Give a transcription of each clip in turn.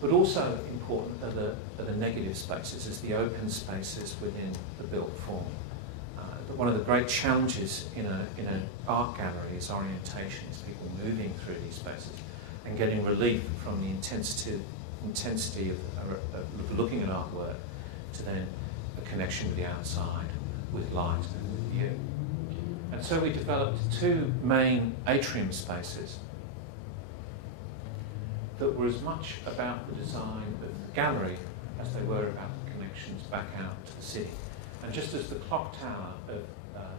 But also important are the negative spaces, is the open spaces within the built form. One of the great challenges in an art gallery is orientation, is people moving through these spaces and getting relief from the intensity of looking at artwork to then a connection with the outside, with light and with view. And so we developed two main atrium spaces that were as much about the design of the gallery as they were about the connections back out to the city. And just as the clock tower of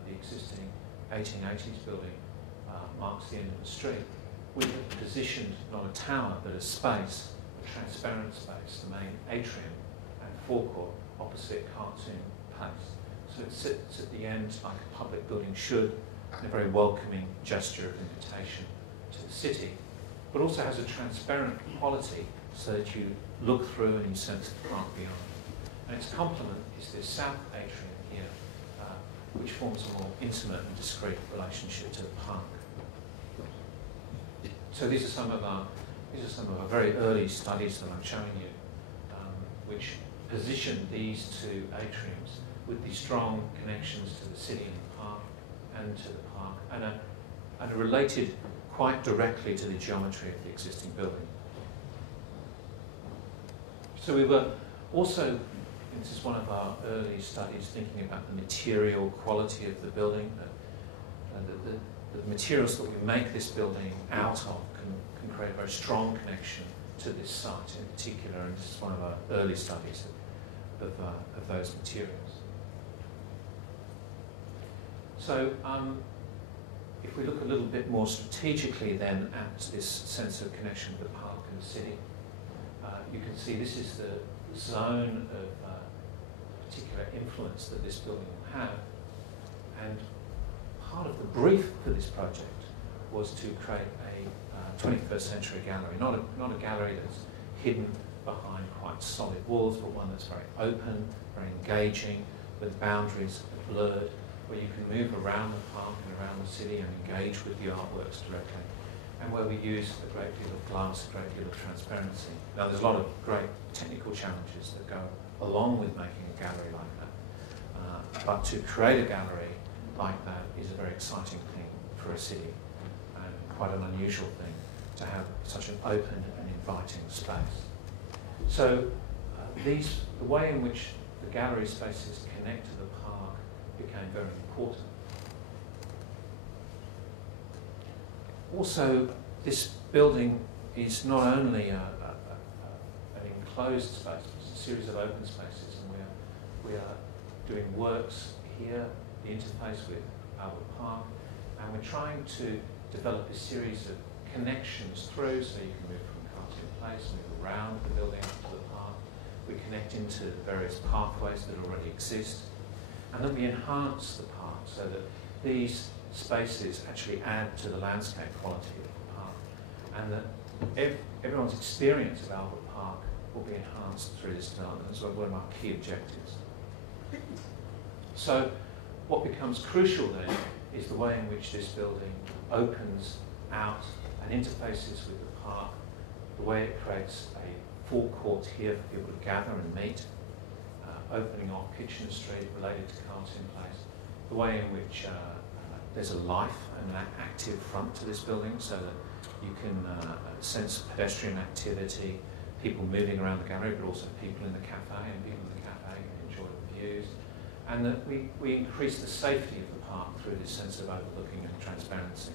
the existing 1880s building marks the end of the street, we have positioned not a tower but a space, a transparent space, the main atrium and forecourt opposite Cartoon Place. So it sits at the end like a public building should, in a very welcoming gesture of invitation to the city, but also has a transparent quality so that you look through and you sense the park beyond. And its complement is this south atrium here, which forms a more intimate and discrete relationship to the park. So these are some of our very early studies that I'm showing you, which position these two atriums with these strong connections to the city and the park, and to the park, and are related quite directly to the geometry of the existing building. So we were also, this is one of our early studies, thinking about the material quality of the building. The materials that we make this building out of can create a very strong connection to this site in particular, and this is one of our early studies of those materials. So if we look a little bit more strategically then at this sense of connection with the park and the city, you can see this is the zone of particular influence that this building will have. And part of the brief for this project was to create a 21st century gallery, not a gallery that's hidden behind quite solid walls, but one that's very open, very engaging, with boundaries blurred, where you can move around the park and around the city and engage with the artworks directly, and where we use a great deal of glass, a great deal of transparency. Now there's a lot of great technical challenges that go along with making a gallery like that, but to create a gallery like that is a very exciting thing for a city, and quite an unusual thing to have such an open and inviting space. So the way in which the gallery spaces connect to the park became very important. Also, this building is not only an enclosed space, but it's a series of open spaces, and we are doing works here, the interface with Albert Park, and we're trying to develop a series of connections through, so you can move from Cartoon Place, move around the building up to the park. We connect into the various pathways that already exist, and then we enhance the park so that these spaces actually add to the landscape quality of the park, and that everyone's experience of Albert Park will be enhanced through this development. That's one of our key objectives. So what becomes crucial then is the way in which this building opens out and interfaces with the park, the way it creates a forecourt here for people to gather and meet, opening off Kitchener Street related to Cartoon Place, the way in which there's a life and an active front to this building so that you can sense pedestrian activity, people moving around the gallery, but also people in the cafe, and people in the cafe can enjoy the views, and that we increase the safety of the park through this sense of overlooking and transparency.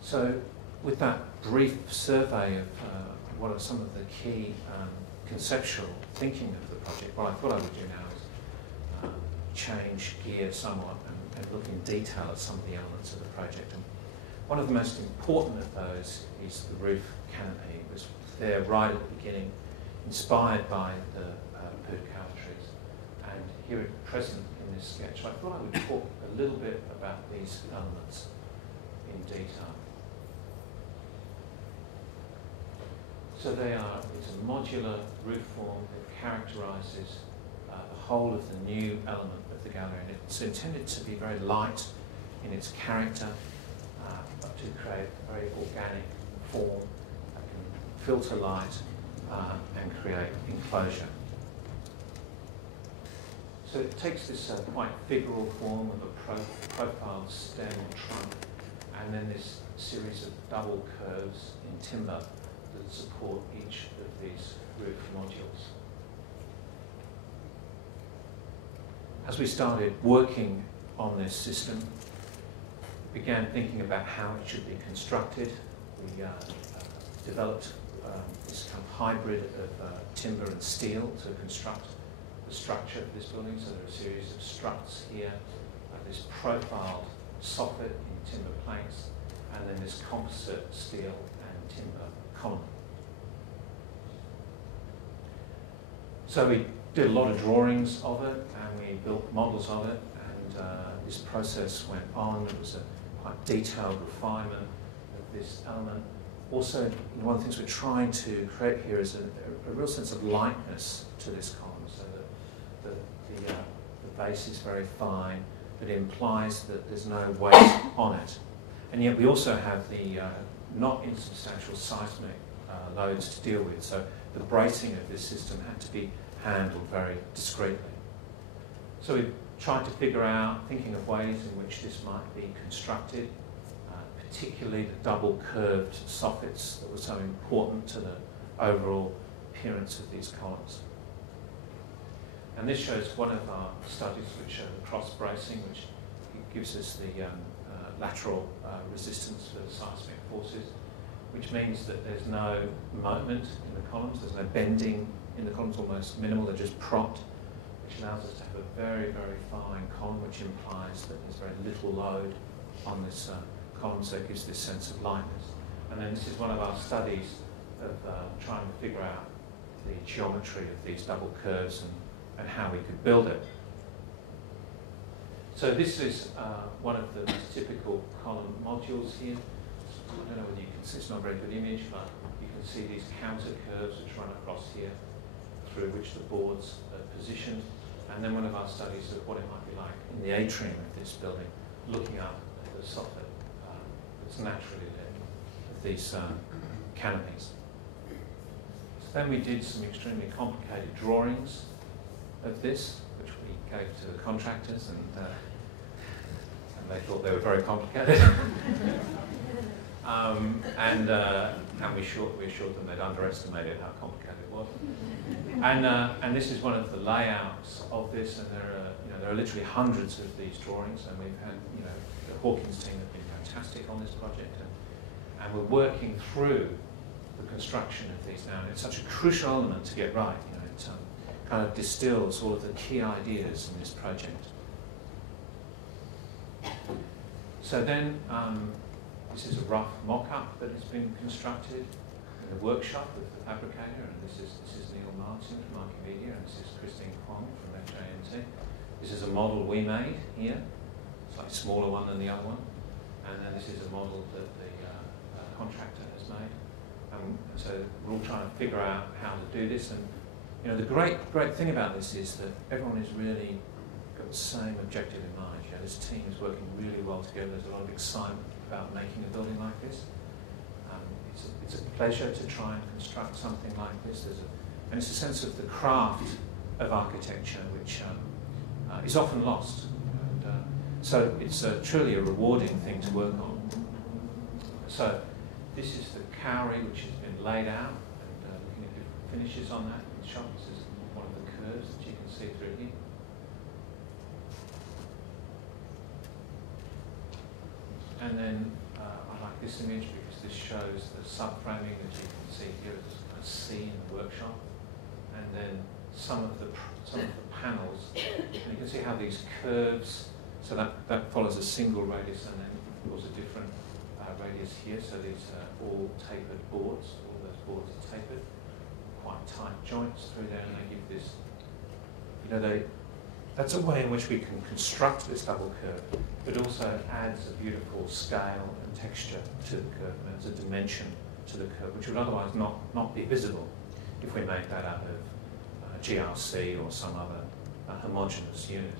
So with that brief survey of what are some of the key conceptual thinking of the project, what I thought I would do now is change gear somewhat and look in detail at some of the elements of the project. And one of the most important of those is the roof canopy. It was there right at the beginning, inspired by the Putukawa trees. And here at present in this sketch, I thought I would talk a little bit about these elements in detail. So it's a modular roof form that characterises the whole of the new element of the gallery, and it's intended to be very light in its character, but to create create a very organic form that can filter light and create enclosure. So it takes this quite figural form of a profiled stem or trunk, and then this series of double curves in timber that support each of these roof modules. As we started working on this system, we began thinking about how it should be constructed. We developed this kind of hybrid of timber and steel to construct the structure of this building. So there are a series of struts here, this profiled soffit in timber planks, and then this composite steel and timber column. So we did a lot of drawings of it, and we built models of it, and this process went on. It was a quite detailed refinement of this element. Also, one of the things we're trying to create here is a real sense of lightness to this column, so that the base is very fine, but it implies that there's no weight on it. And yet we also have the not insubstantial seismic loads to deal with, so the bracing of this system had to be handled very discreetly. So we tried to figure out, thinking of ways in which this might be constructed, particularly the double curved soffits that were so important to the overall appearance of these columns. And this shows one of our studies which show the cross bracing, which gives us the lateral resistance for seismic forces, which means that there's no moment in the columns, there's no bending in the columns, almost minimal, they're just propped, which allows us to have a very, very fine column, which implies that there's very little load on this column, so it gives this sense of lightness. And then this is one of our studies of trying to figure out the geometry of these double curves and how we could build it. So this is one of the most typical column modules here. I don't know whether you can see, it's not a very good image, but you can see these counter curves which run across here, through which the boards are positioned. And then one of our studies of what it might be like in the atrium of this building, looking up at the soffit that's naturally lit of these canopies. So then we did some extremely complicated drawings of this, which we gave to the contractors, and they thought they were very complicated. And we assured them they'd underestimated how complicated it was. And this is one of the layouts of this, and there are literally hundreds of these drawings, and we've had, the Hawkins team have been fantastic on this project, and we're working through the construction of these now. And it's such a crucial element to get right. It kind of distills all of the key ideas in this project. So then, this is a rough mock-up that has been constructed in a workshop with the fabricator, and this is Neil Martin from Archimedia, and this is Christine Kwong from HANT. This is a model we made here, slightly smaller one than the other one, and then this is a model that the contractor has made. And so we're all trying to figure out how to do this, and the great thing about this is that everyone is really got the same objective in mind. This team is working really well together. There's a lot of excitement about making a building like this. It's a pleasure to try and construct something like this. And it's a sense of the craft of architecture which is often lost. And, so it's truly a rewarding thing to work on. So this is the cowrie which has been laid out, and looking at different finishes on that in the shop. This is one of the curves that you can see through here. And then I like this image because this shows the subframing that you can see here, as a C in the workshop, and then some of the panels. And you can see how these curves. So that follows a single radius, and then of course a different radius here. So these are all tapered boards. All those boards are tapered, quite tight joints through there, and they give this. That's a way in which we can construct this double curve, but also adds a beautiful scale and texture to the curve, and adds a dimension to the curve, which would otherwise not be visible if we made that out of GRC or some other homogeneous unit.